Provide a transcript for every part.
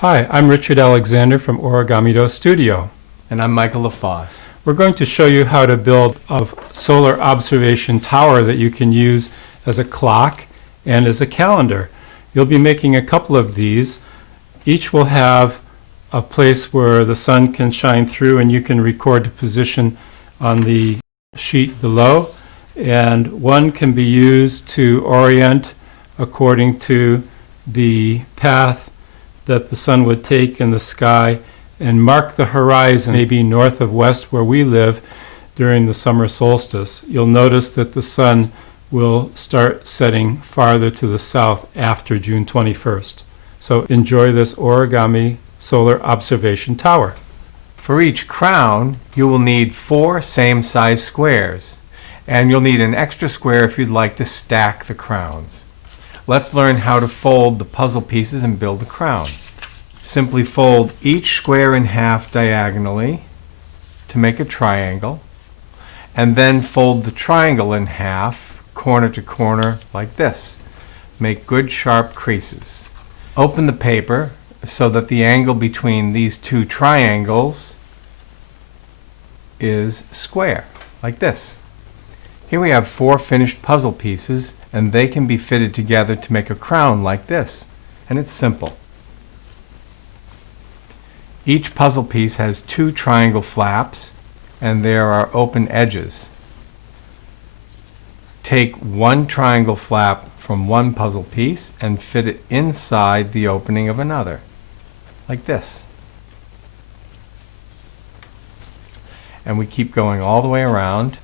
Hi, I'm Richard Alexander from Origami Studio. And I'm Michael LaFosse. We're going to show you how to build a solar observation tower that you can use as a clock and as a calendar. You'll be making a couple of these. Each will have a place where the sun can shine through and you can record the position on the sheet below. And one can be used to orient according to the path that the sun would take in the sky and mark the horizon, maybe north of west where we live during the summer solstice. You'll notice that the sun will start setting farther to the south after June 21st. So enjoy this origami solar observation tower. For each crown, you will need 4 same-size squares, and you'll need an extra square if you'd like to stack the crowns. Let's learn how to fold the puzzle pieces and build the crown. Simply fold each square in half diagonally to make a triangle, and then fold the triangle in half, corner to corner, like this. Make good sharp creases. Open the paper so that the angle between these 2 triangles is square, like this. Here we have 4 finished puzzle pieces, and they can be fitted together to make a crown like this. And it's simple. Each puzzle piece has 2 triangle flaps, and there are open edges. Take 1 triangle flap from one puzzle piece and fit it inside the opening of another, like this. And we keep going all the way around.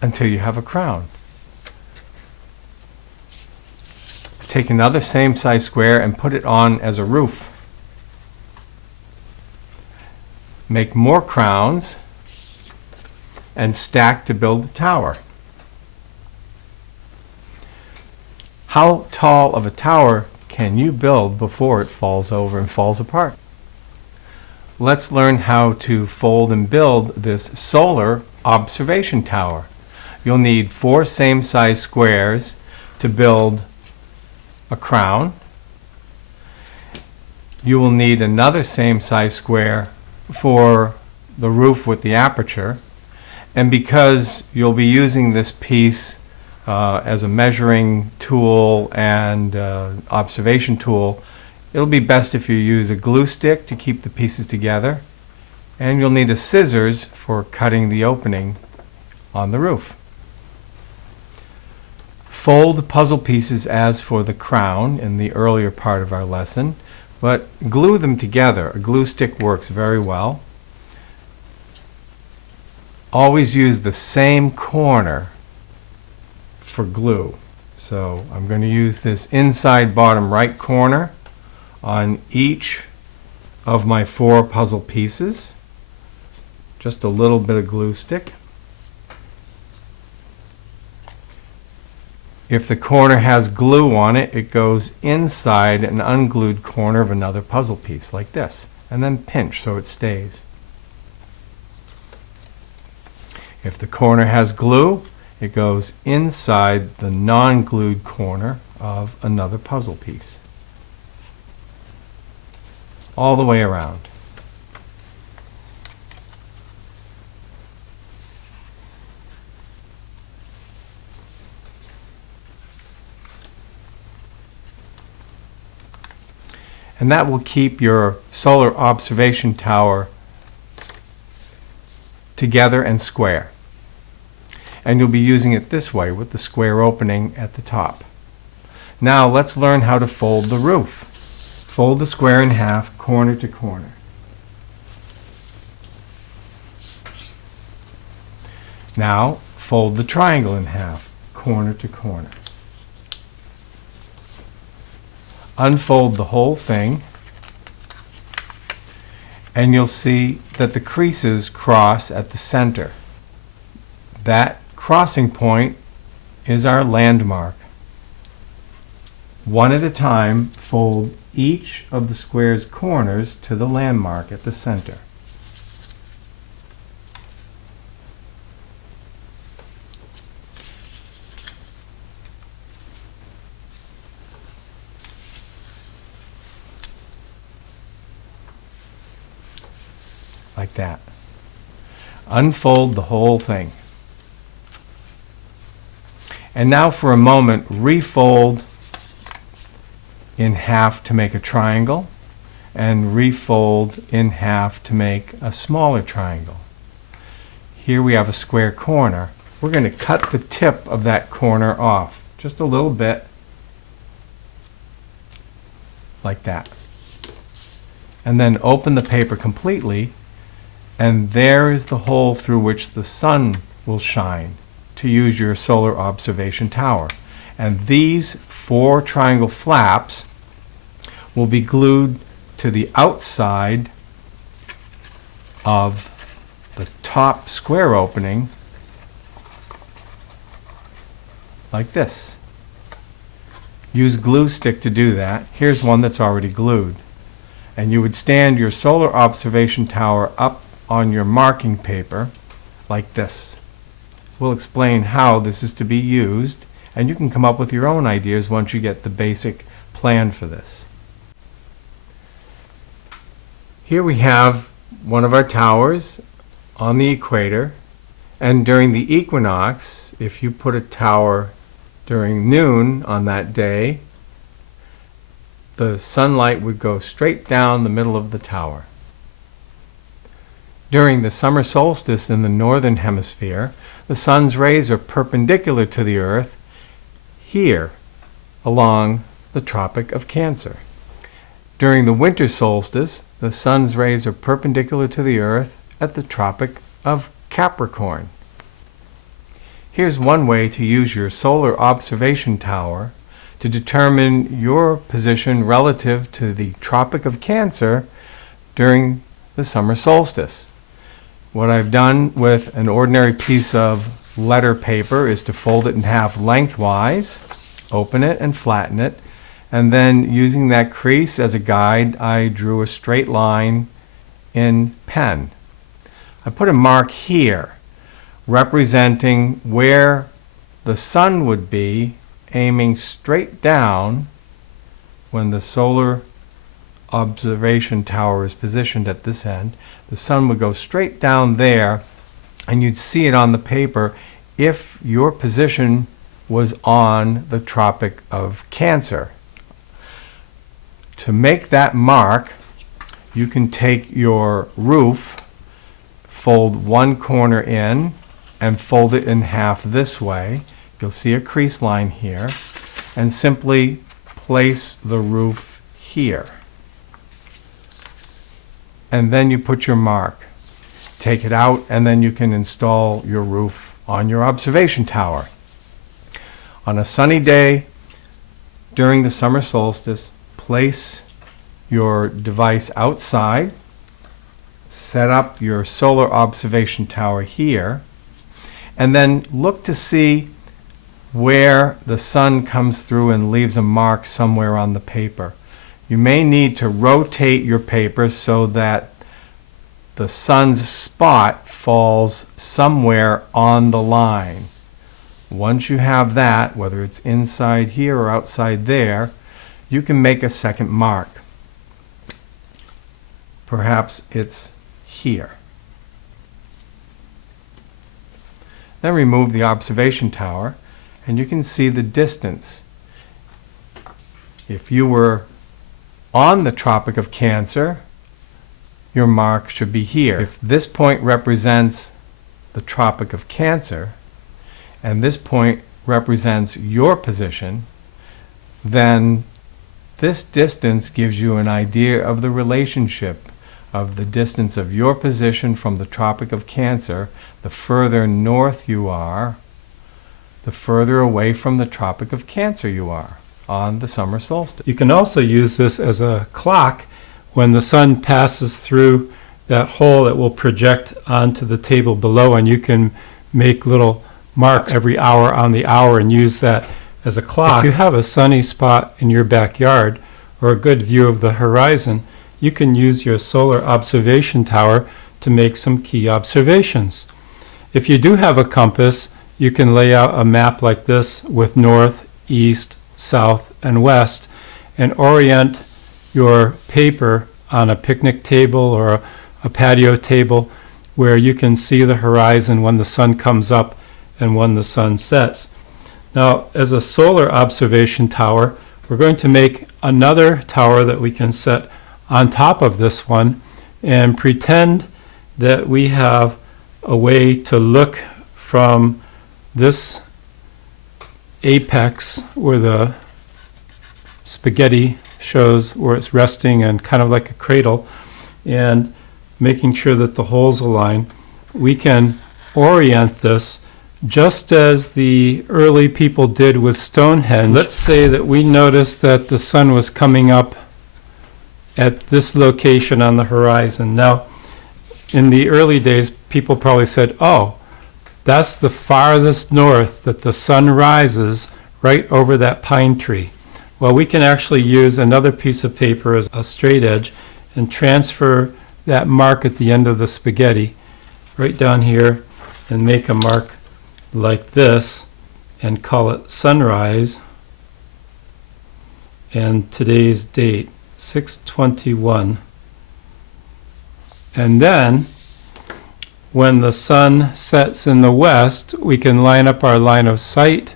Until you have a crown. Take another same-size square and put it on as a roof. Make more crowns and stack to build the tower. How tall of a tower can you build before it falls over and falls apart? Let's learn how to fold and build this solar observation tower. You'll need 4 same-size squares to build a crown. You will need another same-size square for the roof with the aperture. And because you'll be using this piece as a measuring tool and observation tool, it'll be best if you use a glue stick to keep the pieces together. And you'll need a scissors for cutting the opening on the roof. Fold the puzzle pieces as for the crown in the earlier part of our lesson, but glue them together. A glue stick works very well. Always use the same corner for glue. So I'm going to use this inside bottom right corner on each of my 4 puzzle pieces. Just a little bit of glue stick. If the corner has glue on it, it goes inside an unglued corner of another puzzle piece, like this, and then pinch so it stays. If the corner has glue, it goes inside the non-glued corner of another puzzle piece. All the way around. And that will keep your solar observation tower together and square. And you'll be using it this way with the square opening at the top. Now let's learn how to fold the roof. Fold the square in half, corner to corner. Now fold the triangle in half, corner to corner. Unfold the whole thing, and you'll see that the creases cross at the center. That crossing point is our landmark. One at a time, fold each of the square's corners to the landmark at the center. like that. Unfold the whole thing. And now for a moment, refold in half to make a triangle, and refold in half to make a smaller triangle. Here we have a square corner. We're going to cut the tip of that corner off, just a little bit, like that. And then open the paper completely, and there is the hole through which the sun will shine to use your solar observation tower. And these 4 triangle flaps will be glued to the outside of the top square opening, like this. Use glue stick to do that. Here's one that's already glued. And you would stand your solar observation tower up on your marking paper like this. We'll explain how this is to be used, and you can come up with your own ideas once you get the basic plan for this. Here we have one of our towers on the equator, and during the equinox, if you put a tower during noon on that day, the sunlight would go straight down the middle of the tower. During the summer solstice in the northern hemisphere, the sun's rays are perpendicular to the earth here along the Tropic of Cancer. During the winter solstice, the sun's rays are perpendicular to the earth at the Tropic of Capricorn. Here's one way to use your solar observation tower to determine your position relative to the Tropic of Cancer during the summer solstice. What I've done with an ordinary piece of letter paper is to fold it in half lengthwise, open it and flatten it, and then using that crease as a guide, I drew a straight line in pen. I put a mark here representing where the sun would be aiming straight down when the solar observation tower is positioned at this end. The sun would go straight down there, and you'd see it on the paper if your position was on the Tropic of Cancer. To make that mark, you can take your roof, fold one corner in, and fold it in half this way. You'll see a crease line here, and simply place the roof here. And then you put your mark. Take it out, and then you can install your roof on your observation tower. On a sunny day during the summer solstice, place your device outside, set up your solar observation tower here, and then look to see where the sun comes through and leaves a mark somewhere on the paper. You may need to rotate your paper so that the sun's spot falls somewhere on the line. Once you have that, whether it's inside here or outside there, you can make a second mark. Perhaps it's here. Then remove the observation tower, and you can see the distance. If you were on the Tropic of Cancer, your mark should be here. If this point represents the Tropic of Cancer, and this point represents your position, then this distance gives you an idea of the relationship of the distance of your position from the Tropic of Cancer. The further north you are, the further away from the Tropic of Cancer you are on the summer solstice. You can also use this as a clock. When the sun passes through that hole, it will project onto the table below, and you can make little marks every hour on the hour and use that as a clock. If you have a sunny spot in your backyard or a good view of the horizon, you can use your solar observation tower to make some key observations. If you do have a compass, you can lay out a map like this with north, east, south, and west, and orient your paper on a picnic table or a patio table where you can see the horizon when the sun comes up and when the sun sets. Now, as a solar observation tower, we're going to make another tower that we can set on top of this one and pretend that we have a way to look from this apex where the spaghetti shows where it's resting and kind of like a cradle, and making sure that the holes align. We can orient this just as the early people did with Stonehenge. Let's say that we noticed that the sun was coming up at this location on the horizon. Now, in the early days, people probably said, oh, that's the farthest north that the sun rises, right over that pine tree. Well, we can actually use another piece of paper as a straight edge and transfer that mark at the end of the spaghetti right down here and make a mark like this and call it sunrise, and today's date 6/21. And then when the sun sets in the west, we can line up our line of sight,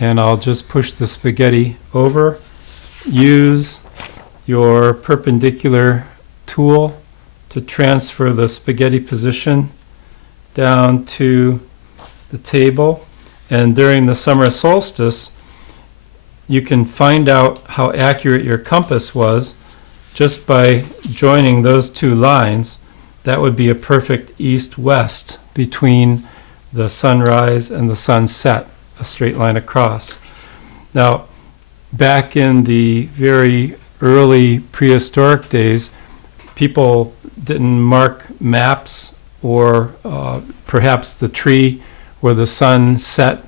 and I'll just push the spaghetti over. Use your perpendicular tool to transfer the spaghetti position down to the table. And during the summer solstice, you can find out how accurate your compass was just by joining those two lines. That would be a perfect east-west between the sunrise and the sunset, a straight line across. Now, back in the very early prehistoric days, people didn't mark maps or perhaps the tree where the sun set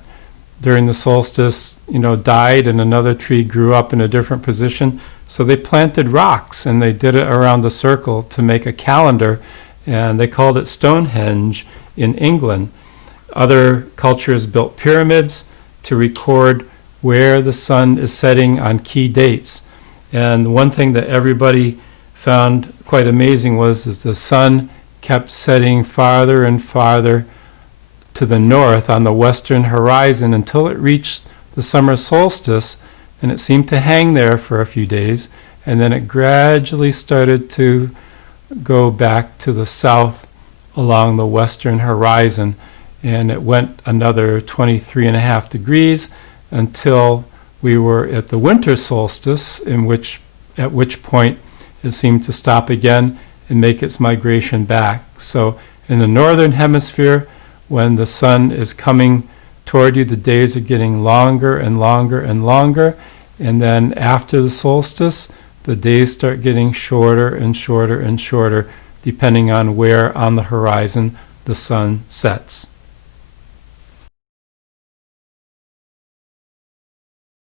during the solstice, died and another tree grew up in a different position. So they planted rocks and they did it around the circle to make a calendar, and they called it Stonehenge in England. Other cultures built pyramids to record where the sun is setting on key dates. And one thing that everybody found quite amazing was the sun kept setting farther and farther to the north on the western horizon until it reached the summer solstice, and it seemed to hang there for a few days, and then it gradually started to go back to the south along the western horizon, and it went another 23.5 degrees until we were at the winter solstice, at which point it seemed to stop again and make its migration back. So in the northern hemisphere, when the sun is coming toward you, the days are getting longer and longer and longer, and then after the solstice, the days start getting shorter and shorter and shorter, depending on where on the horizon the sun sets.